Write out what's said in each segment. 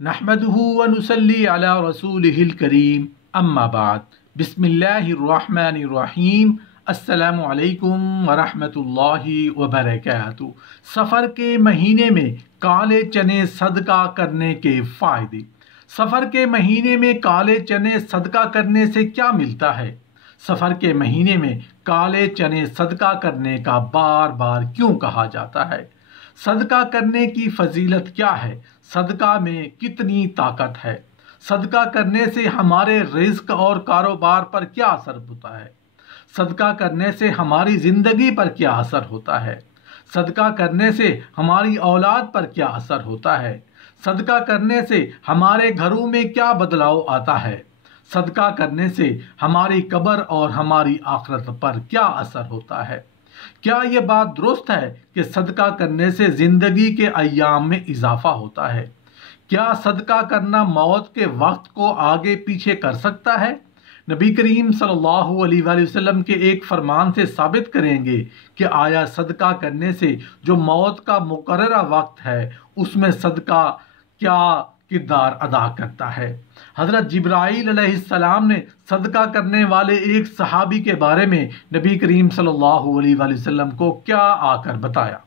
نحمده ونصلي على رسوله الكريم اما بعد بسم اللہ الرحمن الرحیم السلام علیکم ورحمۃ اللہ وبرکاتہ۔ سفر کے مہینے میں کالے چنے صدقہ کرنے کے فائدے۔ سفر کے مہینے میں کالے چنے صدقہ کرنے سے کیا ملتا ہے؟ سفر کے مہینے میں کالے چنے صدقہ کرنے کا بار بار کیوں کہا جاتا ہے؟ صدقہ کرنے کی فضیلت کیا ہے؟ صدقہ میں کتنی طاقت ہے؟ صدقہ کرنے سے ہمارے رزق اور کاروبار پر کیا اثر ہوتا ہے؟ صدقہ کرنے سے ہماری زندگی پر کیا اثر ہوتا ہے؟ صدقہ کرنے سے ہماری اولاد پر کیا اثر ہوتا ہے؟ صدقہ کرنے سے ہمارے گھروں میں کیا بدلاؤ آتا ہے؟ صدقہ کرنے سے ہماری قبر اور ہماری آخرت پر کیا اثر ہوتا ہے؟ کیا یہ بات درست ہے کہ صدقہ کرنے سے زندگی کے ایام میں اضافہ ہوتا ہے؟ کیا صدقہ کرنا موت کے وقت کو آگے پیچھے کر سکتا ہے؟ نبی کریم صلی اللہ علیہ وآلہ وسلم کے ایک فرمان سے ثابت کریں گے کہ آیا صدقہ کرنے سے جو موت کا مقررہ وقت ہے اس میں صدقہ کیا کردار ادا کرتا ہے؟ حضرت جبرائیل علیہ السلام نے صدقہ کرنے والے ایک صحابی کے بارے میں نبی کریم صلی اللہ علیہ وآلہ وسلم کو کیا آ کر بتایا؟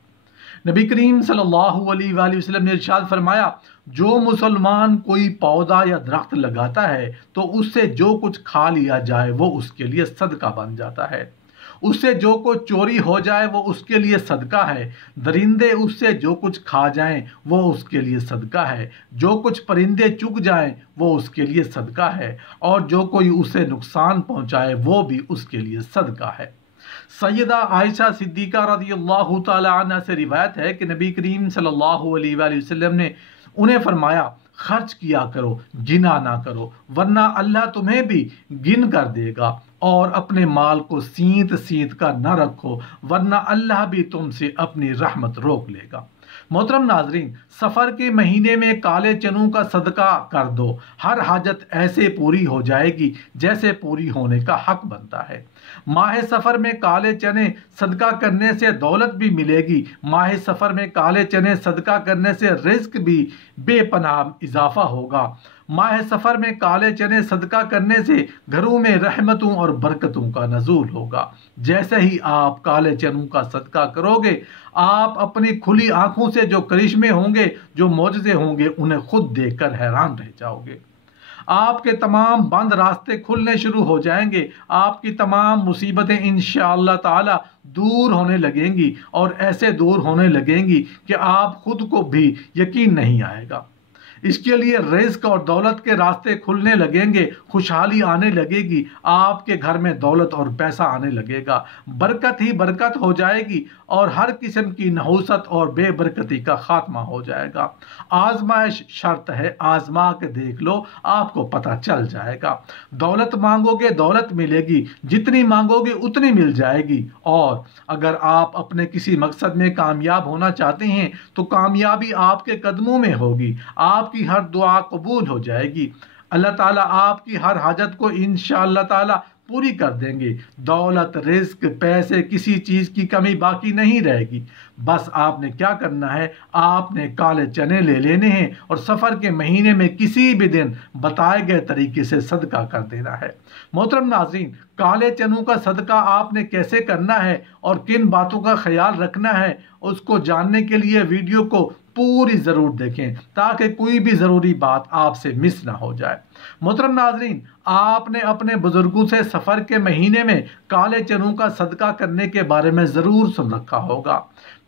نبی کریم صلی اللہ علیہ وآلہ وسلم نے ارشاد فرمایا، جو مسلمان کوئی پودا یا درخت لگاتا ہے تو اس سے جو کچھ کھا لیا جائے وہ اس کے لیے صدقہ بن جاتا ہے، اس سے جو کچھ چوری ہو جائے وہ اس کے لیے صدقہ ہے، درندے اس سے جو کچھ کھا جائیں وہ اس کے لیے صدقہ ہے، جو کچھ پرندے چگ جائیں وہ اس کے لیے صدقہ ہے، اور جو کوئی اسے نقصان پہنچائے وہ بھی اس کے لیے صدقہ ہے۔ سیدہ عائشہ صدیقہ رضی اللہ تعالی عنہ سے روایت ہے کہ نبی کریم صلی اللہ علیہ وآلہ وسلم نے انہیں فرمایا، خرچ کیا کرو، گنا نہ کرو، ورنہ اللہ تمہیں بھی گن کر دے گا، اور اپنے مال کو سینت سینت کر نہ رکھو ورنہ اللہ بھی تم سے اپنی رحمت روک لے گا۔ محترم ناظرین، سفر کے مہینے میں کالے چنوں کا صدقہ کر دو، ہر حاجت ایسے پوری ہو جائے گی جیسے پوری ہونے کا حق بنتا ہے۔ ماہ سفر میں کالے چنے صدقہ کرنے سے دولت بھی ملے گی، ماہ سفر میں کالے چنے صدقہ کرنے سے رزق بھی بے پناہ اضافہ ہوگا، ماہ سفر میں کالے چنے صدقہ کرنے سے گھروں میں رحمتوں اور برکتوں کا نزول ہوگا۔ جیسے ہی آپ کالے چنوں کا صدقہ کرو گے، آپ اپنی کھلی آنکھوں سے جو کرشمے ہوں گے، جو معجزے ہوں گے، انہیں خود دیکھ کر حیران رہ جاؤ گے۔ آپ کے تمام بند راستے کھلنے شروع ہو جائیں گے، آپ کی تمام مصیبتیں انشاءاللہ تعالی دور ہونے لگیں گی، اور ایسے دور ہونے لگیں گی کہ آپ خود کو بھی یقین نہیں آئے گا۔ اس کے لیے رزق اور دولت کے راستے کھلنے لگیں گے، خوشحالی آنے لگے گی، آپ کے گھر میں دولت اور پیسہ آنے لگے گا، برکت ہی برکت ہو جائے گی، اور ہر قسم کی نحوست اور بے برکتی کا خاتمہ ہو جائے گا۔ آزمائش شرط ہے، آزما کے دیکھ لو، آپ کو پتہ چل جائے گا۔ دولت مانگو گے دولت ملے گی، جتنی مانگو گے اتنی مل جائے گی، اور اگر آپ اپنے کسی مقصد میں کامیاب ہونا چاہتے ہیں تو کامیابی آپ کے قدموں میں ہوگی، آپ کی ہر دعا قبول ہو جائے گی، اللہ تعالیٰ آپ کی ہر حاجت کو انشاءاللہ تعالیٰ پوری کر دیں گے، دولت، رزق، پیسے، کسی چیز کی کمی باقی نہیں رہے گی۔ بس آپ نے کیا کرنا ہے، آپ نے کالے چنے لے لینے ہیں اور سفر کے مہینے میں کسی بھی دن بتائے گئے طریقے سے صدقہ کر دینا ہے۔ محترم ناظرین، کالے چنوں کا صدقہ آپ نے کیسے کرنا ہے اور کن باتوں کا خیال رکھنا ہے، اس کو جاننے کے لیے ویڈیو کو پوری ضرور دیکھیں تاکہ کوئی بھی ضروری بات آپ سے مس نہ ہو جائے۔ محترم ناظرین، آپ نے اپنے بزرگوں سے سفر کے مہینے میں کالے چنوں کا صدقہ کرنے کے بارے میں ضرور سن رکھا ہوگا۔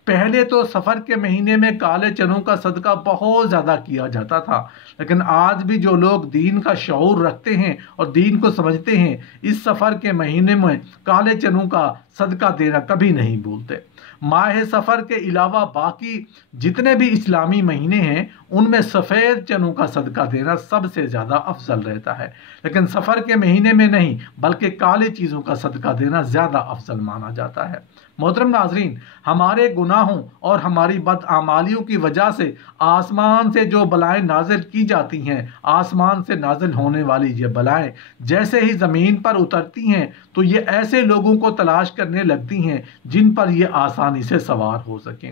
پہلے تو سفر کے مہینے میں کالے چنوں کا صدقہ بہت زیادہ کیا جاتا تھا، لیکن آج بھی جو لوگ دین کا شعور رکھتے ہیں اور دین کو سمجھتے ہیں، اس سفر کے مہینے میں کالے چنوں کا صدقہ دینا کبھی نہیں بھولتے۔ ماہ سفر کے علاوہ باقی جتنے بھی اسلامی مہینے ہیں ان میں سفید چنوں کا صدقہ دینا سب سے زیادہ افضل رہتا ہے، لیکن سفر کے مہینے میں نہیں بلکہ کالے چیزوں کا صدقہ دینا زیادہ افضل مانا جاتا ہے۔ محترم ناظرین، ہمارے گناہوں اور ہماری بدعمالیوں کی وجہ سے آسمان سے جو بلائیں نازل کی جاتی ہیں، آسمان سے نازل ہونے والی یہ بلائیں جیسے ہی زمین پر اترتی ہیں تو یہ ایسے لوگوں کو تلاش کرنے لگتی ہیں جن پر یہ آسانی سے سوار ہو سکیں۔